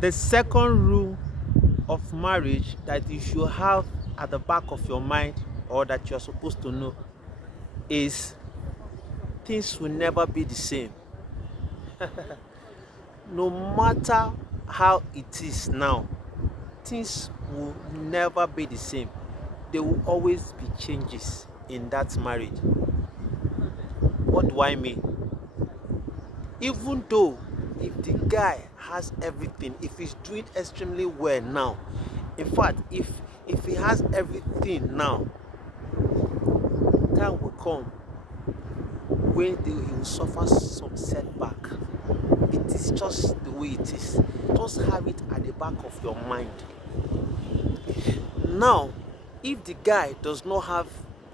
The second rule of marriage that you should have at the back of your mind, or that you're supposed to know, is things will never be the same. No matter how it is now, things will never be the same. There will always be changes in that marriage. What do I mean? Even though if the guy has everything, if he's doing extremely well now, in fact, if he has everything now, time will come when he will suffer some setback. It is just the way it is. Just have it at the back of your mind. Now, if the guy does not have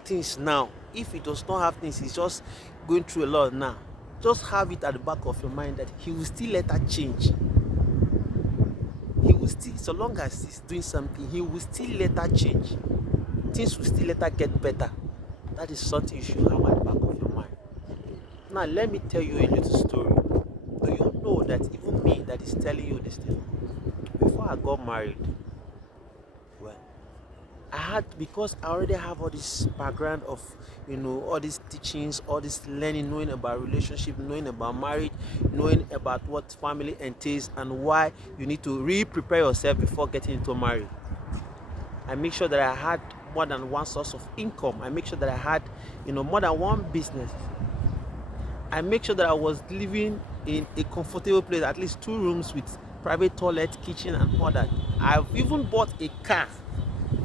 things now, if he does not have things, he's just going through a lot now, just have it at the back of your mind that he will still later change. He will still, so long as he's doing something, he will still later change. Things will still later get better. That is something you should have at the back of your mind. Now, let me tell you a little story. Do you know that even me that is telling you this thing, before I got married, well, I had, because I already have all this background of, all these teachings, all this learning, knowing about relationship, knowing about marriage, knowing about what family entails and why you need to prepare yourself before getting into marriage. I make sure that I had more than one source of income. I make sure that I had, more than one business. I make sure that I was living in a comfortable place, at least 2 rooms with private toilet, kitchen, and all that. I've even bought a car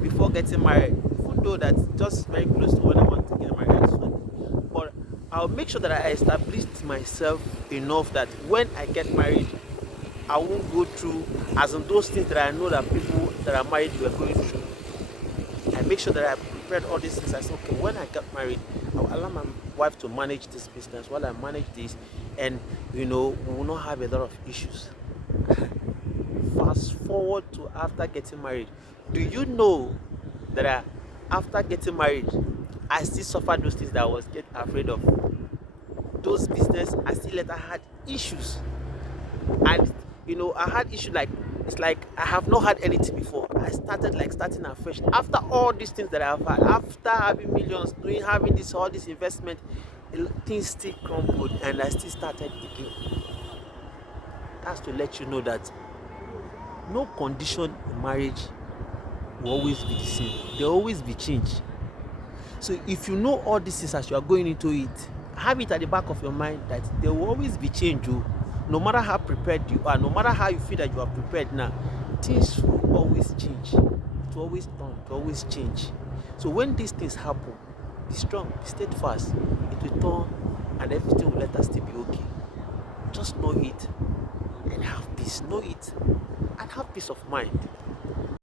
before getting married, even though that's just very close to when I want to get married soon. But I'll make sure that I established myself enough that when I get married, I won't go through as in those things that I know that people that are married were going through. I make sure that I prepared all these things. I said, okay, when I get married, I'll allow my wife to manage this business while I manage this, and we will not have a lot of issues. Fast forward to after getting married. Do you know that after getting married, I still suffered those things that I was afraid of? Those business, I still later had issues. And I had issues like, it's like I have not had anything before. I started like starting afresh. After all these things that I've had, after having millions, having all this investment, things still crumbled and I still started again. That's to let you know that no condition in marriage will always be the same. There will always be change. So if you know all these things as you are going into it, have it at the back of your mind that there will always be change. No matter how prepared you are, no matter how you feel that you are prepared now, things will always change. It will always turn, it will always change. So when these things happen, be strong, be steadfast. It will turn and everything will let us still be okay. Just know it and have peace. Know it and have peace of mind.